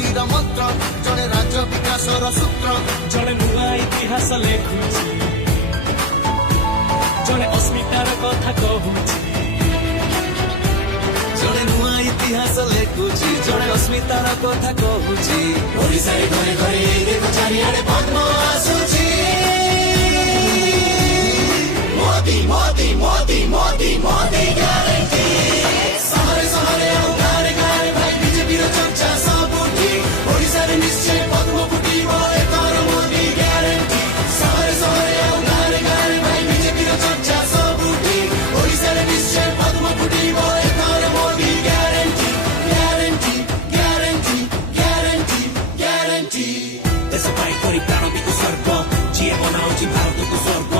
ଶାନ୍ତିର ମନ୍ତ୍ର ଜଣେ ରାଜ୍ୟ ବିକାଶର ସୂତ୍ର ଜଣେ ନୂଆ ଇତିହାସ ଲେଖୁଛି ଜଣେ ଅସ୍ମିତାର କଥା କହୁଛି ଜଣେ ନୂଆ ଇତିହାସ ଲେଖୁଛି ଜଣେ ଅସ୍ମିତାର କଥା କହୁଛି ଓଡ଼ିଶାରେ ଘରେ ଘରେ ଦେଖ ଚାରିଆଡ଼େ ପଦ୍ମ ଆସୁଛି ମୋଦି ମୋଦି ମୋଦି ମୋଦି ମୋଦି ଗ୍ୟାରେଣ୍ଟି ସହରେ ସହରେ ଆଉ ଗାଁରେ ଗାଁରେ ଭାଇ ବିଜେପିର ଚର୍ଚ୍ଚା ସବୁଠି ଓଡ଼ିଶାରେ ନିଶ୍ଚୟ ପଦ୍ମ ଫୁଟିବ ଏଥର ମୋଦି ଗ୍ୟାରେଣ୍ଟି ସହରେ ସହରେ ଆଉ ଗାଁରେ ଗାଁରେ ଭାଇ ବିଜେପିର ଚର୍ଚ୍ଚା ସବୁଠି ଓଡ଼ିଶାରେ ନିଶ୍ଚୟ ପଦ୍ମ ଫୁଟିବ ଏଥର Modi guarantee guarantee guarantee guarantee guarantee ଦେଶ ପାଇଁ କରି ପ୍ରାଣ ବିକୁ ସ୍ୱର୍ଗ ଯିଏ ବନାଉଛି ଭାରତକୁ ସ୍ୱର୍ଗ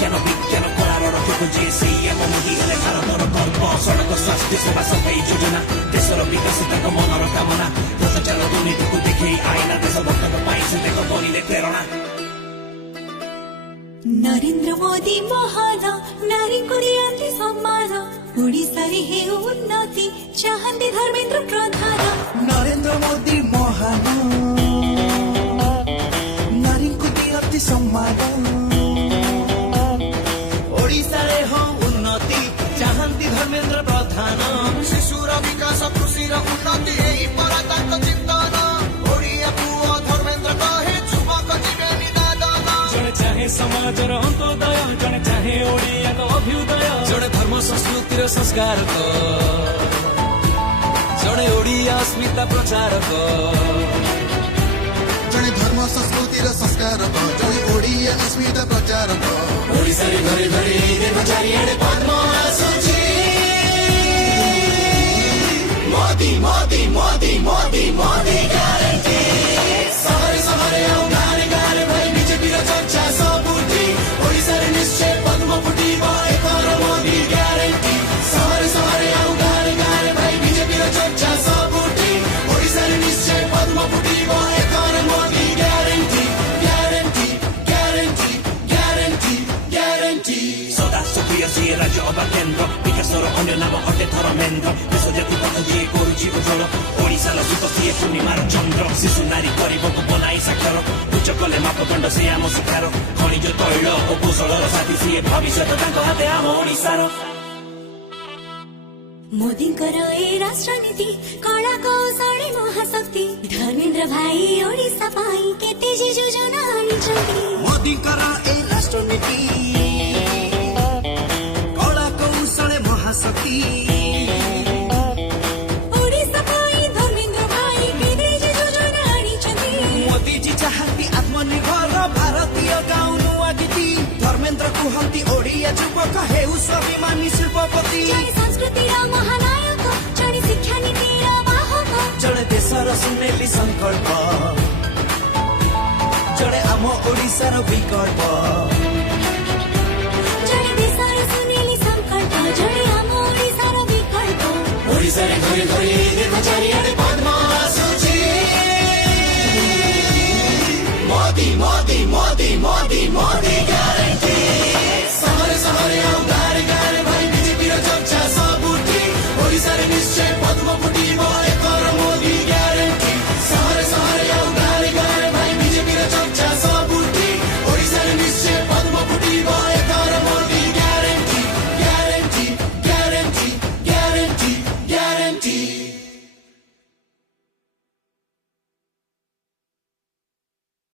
ଜ୍ଞାନ ବିଜ୍ଞାନ କଳାର ରକ୍ଷକ ଯିଏ ସେଇ ଆମ ମୋଦି ହେଲେ ଭାରତର ଗର୍ବ ସଡ଼କ ସ୍ୱାସ୍ଥ୍ୟ ସେବା ସଫେଇ ଯୋଜନା ଦେଶର ବିକାଶ ତାଙ୍କ ମନର କାମନା ଭ୍ରଷ୍ଟାଚାର ଦୁର୍ନୀତିକୁ ଦେଖେଇ ଆଇନା ଦେଶ ଭକ୍ତଙ୍କ ପାଇଁ ସେ ଦେଖ ବନିଲେ ପ୍ରେରଣା ନରେନ୍ଦ୍ର ମୋଦି ମହାନ ନାରୀଙ୍କୁ ଦିଅନ୍ତି ସମ୍ମାନ ଓଡ଼ିଶାରେ ହେଉ ଉନ୍ନତି ଚାହାନ୍ତି ଧର୍ମେନ୍ଦ୍ର ପ୍ରଧାନ ନରେନ୍ଦ୍ର ମୋଦି ମହାନ ନାରୀଙ୍କୁ ଦିଅନ୍ତି ସମ୍ମାନ ଓଡ଼ିଶାରେ ହଉ ଉନ୍ନତି ଚାହାନ୍ତି ଧର୍ମେନ୍ଦ୍ର ପ୍ରଧାନ ଶିଶୁର ବିକାଶ କୃଷିର ଉନ୍ନତି ଏହି ପରା ତାଙ୍କ ଚିନ୍ତନ ଓଡ଼ିଆ ପୁଅ ଧର୍ମେନ୍ଦ୍ର କହେ ଯୁବକ ଯିବେ ନିଦାଦନ ଜଣେ ଚାହେଁ ସମାଜର ଅନ୍ତୋଦୟ ଜଣେ ଚାହେଁ ଓଡ଼ିଆଙ୍କ ଅଭ୍ୟୁଦୟ ଜଣେ ଧର୍ମ ସଂସ୍କୃତିର ସଂସ୍କାରକ ଜଣେ ଓଡ଼ିଆ ଅସ୍ମିତା ପ୍ରଚାରକ ଜଣେ ଧର୍ମ ସଂସ୍କୃତିର ସଂସ୍କାରକ ଜଣେ ଓଡ଼ିଆ ଅସ୍ମିତା ପ୍ରଚାରକ ଓଡ଼ିଶାରେ ଘରେ ଘରେ ଦେଖ ଚାରିଆଡ଼େ ପଦ୍ମ ଆସୁଛି ମୋଦି ମୋଦି ମୋଦି ମୋଦି ମୋଦି ଗ୍ୟାରେଣ୍ଟି ସହରେ ସହରେ ଆଉ ଗାଁରେ ଗାଁରେ ଭାଇ ବିଜେପିର ଚର୍ଚ୍ଚା ସବୁଠି ଓଡ଼ିଶାରେ ନିଶ୍ଚୟ ପଦ୍ମ ଫୁଟିବ ଏଥର ମୋଦି ଗ୍ୟାରେଣ୍ଟି ସହରେ ସହରେ ଆଉ ଗାଁରେ ଗାଁରେ ଭାଇ ବିଜେପିର ଚର୍ଚ୍ଚା ସବୁଠି ଓଡ଼ିଶାରେ ନିଶ୍ଚୟ ପଦ୍ମ ଫୁଟିବ ଏଥର Modi guarantee guarantee guarantee guarantee guarantee ସଦା ସକ୍ରିୟ ସିଏ ରାଜ୍ୟ ଅବା କେନ୍ଦ୍ର ବିକାଶର ଅନ୍ୟ ନାମ ଅଟେ ଧର୍ମେନ୍ଦ୍ର ଦେଶ ଜାତି ପଥ ଯିଏ କରୁଛି ଉଜ୍ଜଳ ଓଡ଼ିଶାର ସୁତ ସିଏ ପୂର୍ଣ୍ଣିମାର ଚନ୍ଦ୍ର ଶିଶୁ ନାରୀ ଗରିବକୁ ବନାଇ ସାକ୍ଷର ଉଚ୍ଚ କଲେ ମାପଦଣ୍ଡ ସେ ଆମ ଶିକାର ଖଣିଜ ତୈଳ ଓ କୌଶଳର ସାଥୀ ସିଏ ଭବିଷ୍ୟତ ତାଙ୍କ ହାତେ ଆମ ଓଡ଼ିଶାର ମୋଦିଙ୍କର ଏ ରାଷ୍ଟ୍ରନୀତି କଳା କୌଶଳେ ମହାଶକ୍ତି ଧର୍ମେନ୍ଦ୍ର ଭାଇ ଓଡ଼ିଶା ପାଇଁ କେତେ ଯେ ଯୋଜନା ଆଣିଛନ୍ତି ମୋଦିଙ୍କର ଏ ରାଷ୍ଟ୍ରନୀତି କଳା କୌଶଳେ ମହାଶକ୍ତି ଓଡ଼ିଶା ପାଇଁ ଧର୍ମେନ୍ଦ୍ର ଭାଇ କେତେ ଯେ ଯୋଜନା ଆଣିଛନ୍ତି ମୋଦିଜୀ ଚାହାନ୍ତି ଆତ୍ମନିର୍ଭର ଭାରତୀୟ ଗାଁ ନୂଆ ଗୀତି ଧର୍ମେନ୍ଦ୍ର କୁହନ୍ତି ଓଡ଼ିଆ ଯୁବକ ହେଉ ସ୍ୱାଭିମାନୀ ଶିଳ୍ପପତି ଜଣେ ସଂସ୍କୃତିର ମହାନାୟକ ଜଣେ ଶିକ୍ଷାନୀତିର ବାହକ ଜଣେ ଦେଶର ସୁନେଲି ସଂକଳ୍ପ ଜଣେ ଆମ ଓଡ଼ିଶାର ବିକଳ୍ପ ଜଣେ ଦେଶର ସୁନେଲି ସଂକଳ୍ପ ଜଣେ ଆମ ଓଡ଼ିଶାର ବିକଳ୍ପ ଓଡ଼ିଶାରେ ଘରେ ଘରେ ଦେଖ ଚାରିଆଡ଼େ